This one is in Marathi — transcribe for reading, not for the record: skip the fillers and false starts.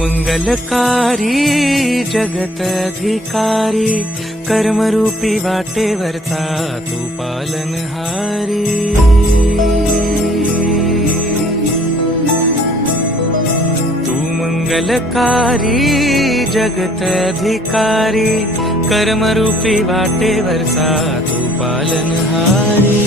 मंगलकारी जगत अधिकारी, कर्मरूपी वाटेवरचा तू पालनहारी। तू मंगलकारी जगत अधिकारी, कर्मरूपी वाटेवरचा तू पालनहारी।